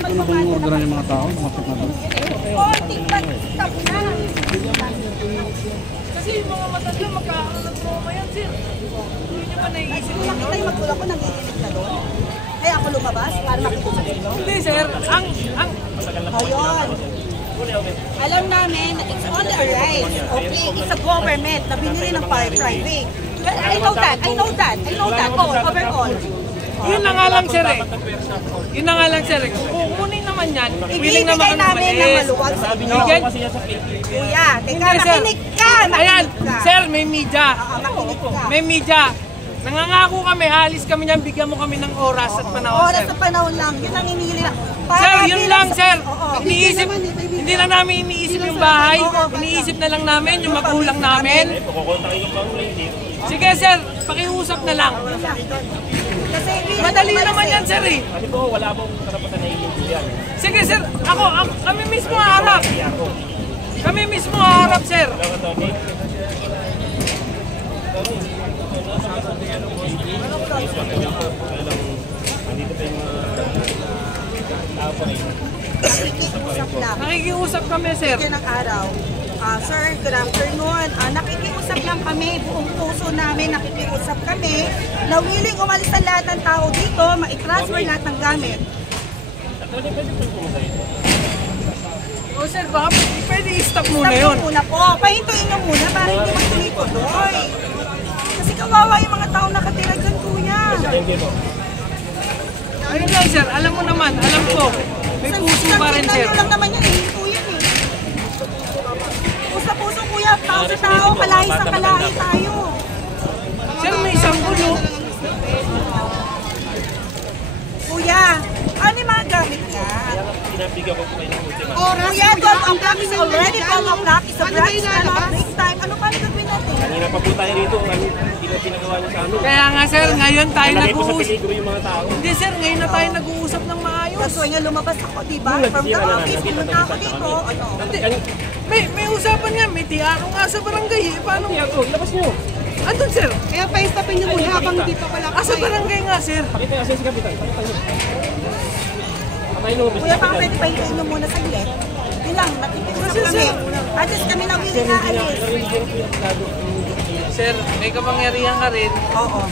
Hindi ko na kung orderan yung mga tao, makapit na doon. Kasi yung mga matanda magkakaroon ng trauma yan, sir. Hindi nyo ba naiisip Kung nakita yung magulang ko, nanginginig na doon. Kaya ako lumabas para makita sa inyo. Hindi, sir. Ayun. Alam namin na it's on their rights. Okay, it's a government na binili ng private. Well, I know that. Oh, overall. Yun na nga lang, sir eh. Yun na nga lang, sir eh. Kung kunin naman yan, willing Ibibigay naman namin ng maluwag sa inyo. Bigyan? Kuya, teka, Hindi, sir. makinig ka. Ayan, Makinig ka. sir, may media. Makinig ka. May media. Nangangako kami, alis kami niyan, bigyan mo kami ng oras at panahon, Oras sir. sa panahon lang, yun ang inili na. Sir, yun lang, sir. Oo. Iniisip, hindi lang namin iniisip yung bahay. Iniisip na lang namin yung magulang namin. Sige, sir, pakiusap na lang. Kasi Madali naman yan, sir eh. Kasi po, wala pong karapatan na iintindihan. Sige, sir, kami mismo harap. Kami mismo harap, sir. nakikiusap lang. Nakikiusap kami, sir. Yan ang araw. Sir, good afternoon. Nakikiusap lang kami, buong puso namin nakikiusap kami na willing umalis ang lahat ng tao dito, ma-transfer lahat ng gamit. O sir, baka pwede i-stop muna yun. Stop muna po. Pahintuin nyo muna para hindi magtuloy-tuloy. Kasi kawawa yung mga tao nakatira dyan, kuya. Ayun lang, sir. Alam mo naman, alam ko. May puso pa rin, sir. Lang naman yan, hinto yan eh. Puso kuya, tao sa tao, kalahi sa kalahi tayo. Sir, may isang gulo. Kuya, ano yung mga gamit niya? Pinabigyan ko po kayo ng ultima. Kuya, 12 o'clock is already 12 o'clock. It's a break time. Ano pa gagawin natin? Kanina pa po tayo rito, hindi na pinagawa niyo sa amin. Kaya nga, sir, ngayon tayo Nalagay po sa nag-uusap. peligro yung mga tao. Hindi, sir, ngayon na tayo nag-uusap ng maayos. Gusto niya lumabas ako, diba? Nung From the nagsira na office, nakita pumunta na ako isa dito. kami. Ano? May usapan nga, may tiaro nga sa barangay eh. Paano? Labas niyo. Andun, sir. Kaya pa-stopin niyo muna habang di pa pala Sa barangay nga, sir. Pakita kasi si Kapitan. Pakita niyo. Kamay nung Kuya, baka pwede pahintayin mo muna saglit. Yun lang, nakikiusap kami. At least kami na willing na alis. Sir, may kapangyarihan ka rin. Oo.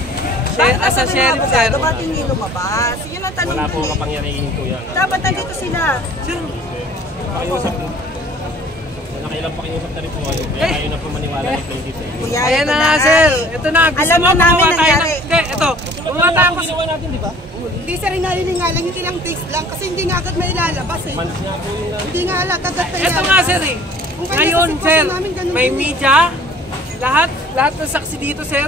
As a sheriff, sir. Bakit hindi lumabas? Yun ang tanong wala ko po eh. kapangyarihin po yan. Dapat nandito sila. Sir, Pakiusap po. Nakailang pakiusap na rin po kayo. Kaya ayaw na po maniwala ng plaintiff. Kuya, ayan ito na nga, sir. Ito na. Gusto Alam mo mo namin gumawa tayo ng... nangyari. Hindi, ito. Gumawa tayo Ang ginawa natin, di ba? Hindi sir, hinahilingalan yung ilang days lang kasi hindi nga agad may ilalabas eh. Months nga po yung Hindi nga agad na Ito nga, sir eh. Ngayon, sir, may media. Lahat ng saksi dito, sir.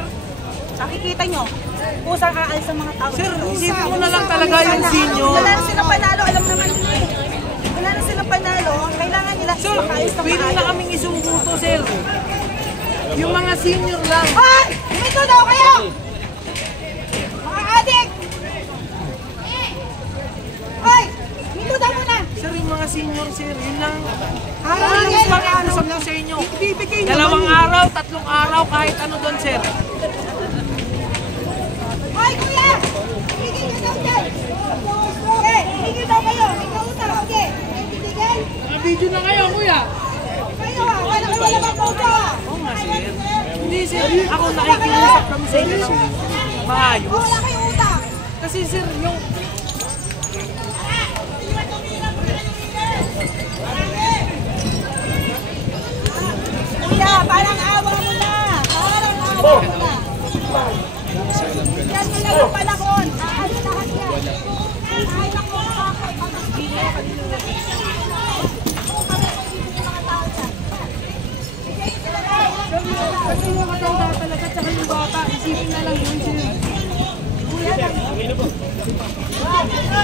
Nakikita nyo, kusang aalis ang mga tao. Sir, dito. isipin mo na lang talaga yung senior. Wala na silang panalo, alam naman nila eh. Wala na silang panalo, kailangan nila Sir, makaayos ng pwede na maayos. kaming isumuto, sir. Yung mga senior lang. Hoy! Dito daw kayo! Mga adik! Hoy! Dito daw muna! Sir, yung mga senior, sir, yun lang. Araw Ano lang lang yan, pakiusap ko sa inyo? Ibibigay Dalawang naman. araw, 3 araw, kahit ano doon, sir. Hoy, kuya! Tigil nyo daw dyan! Okay, tigil daw kayo! May kausap, okay? May titigil? Video na kayo, kuya. Kayo ha! Wala bang pauta ha! Oo nga, sir. Hindi, sir. Ako nakikiusap kami sa inyo. Maayos. Wala kayong utak! Kasi, sir, yung... Kuya, parang awa mo na! Parang awa mo na! Yan na lang ang panahon! Aali lahat yan! Ay, naku! Kasi yung matanda talaga, tsaka yung bata, isipin na lang yun, sir. Kuya, ang awa mo na!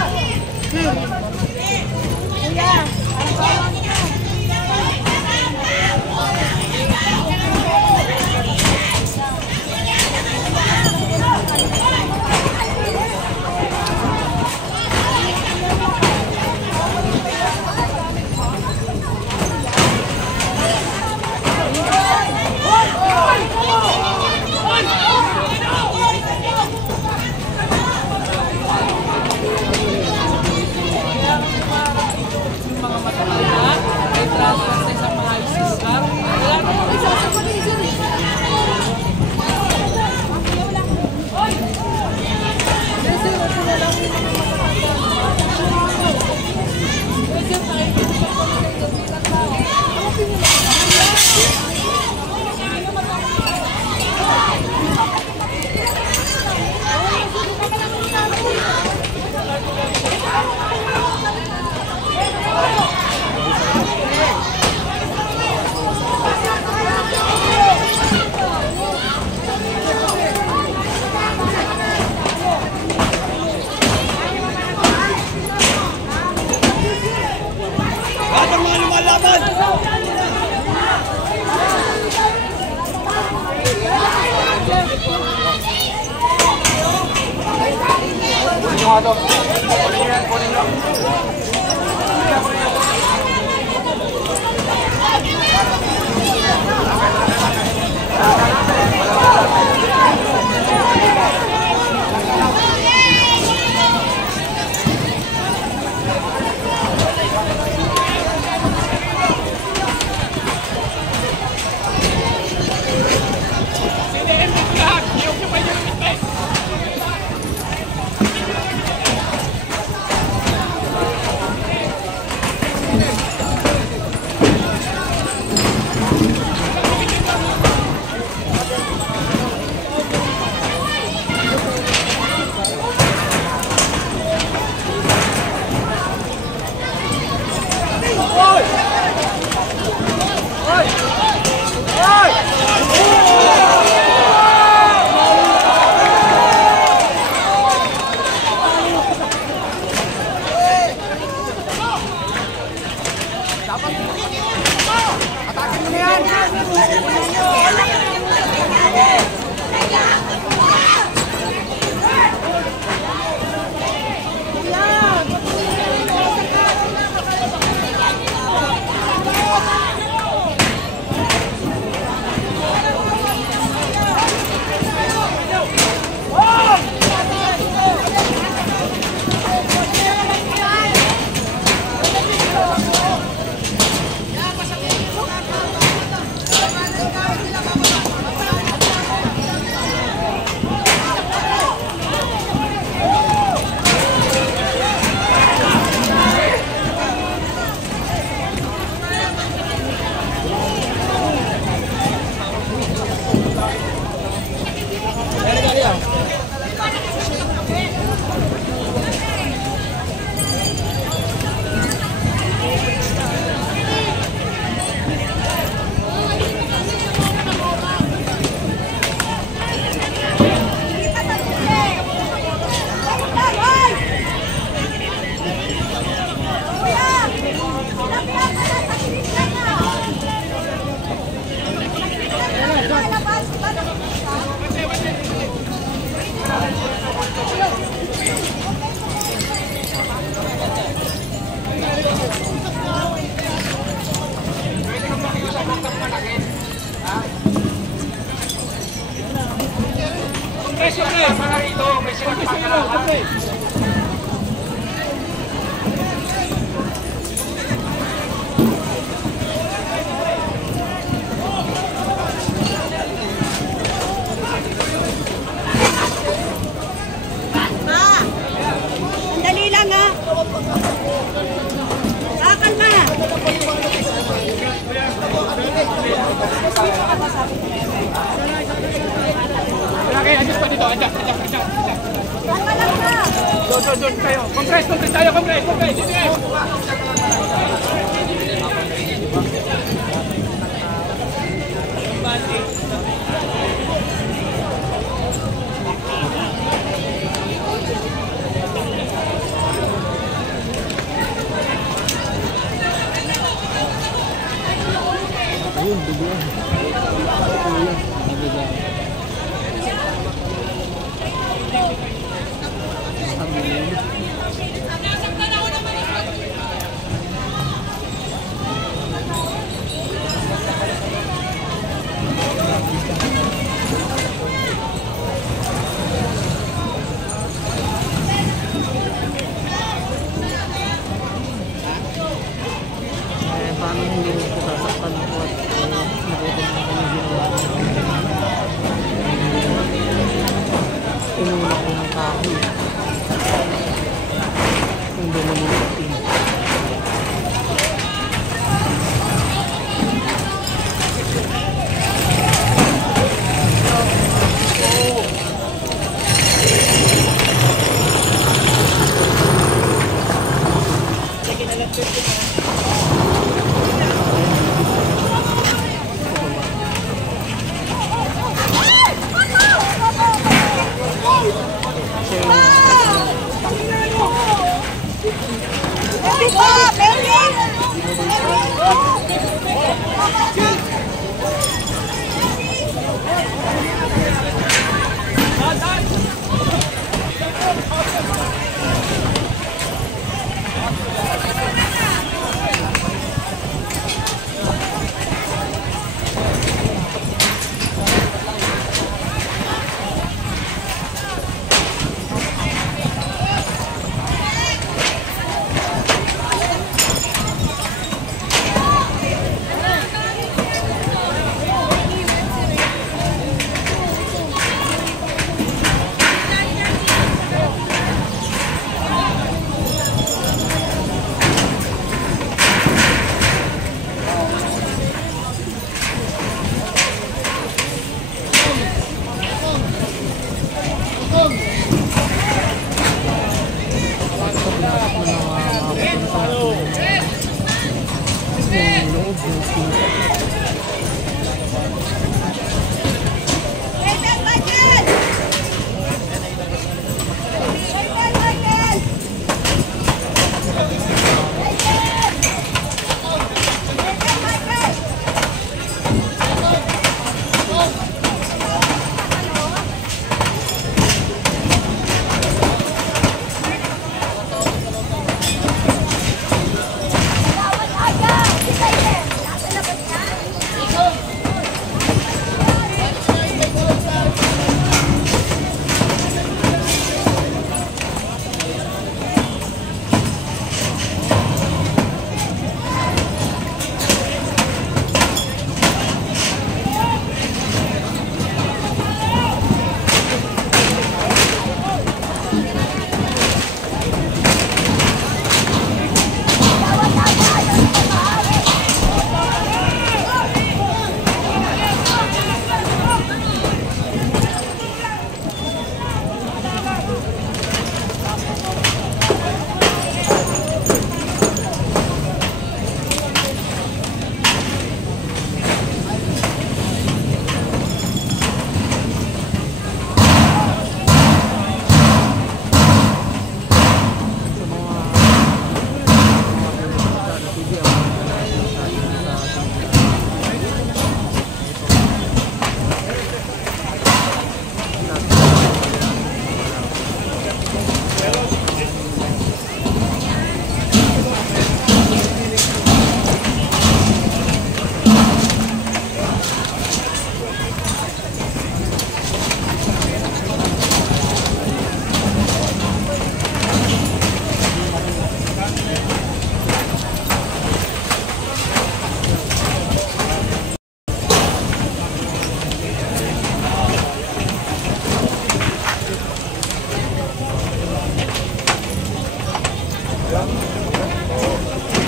Dali lang ha. Kalma. Adjust pa dito, adjust. Kalma lang ha. Doon tayo. Compress tayo, compress. Paano hindi mo po sasaktan ako at nagutom na kami ginawa niya. Inulak ko ng kahoy. Hindi mo nilitin.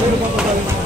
Ano ba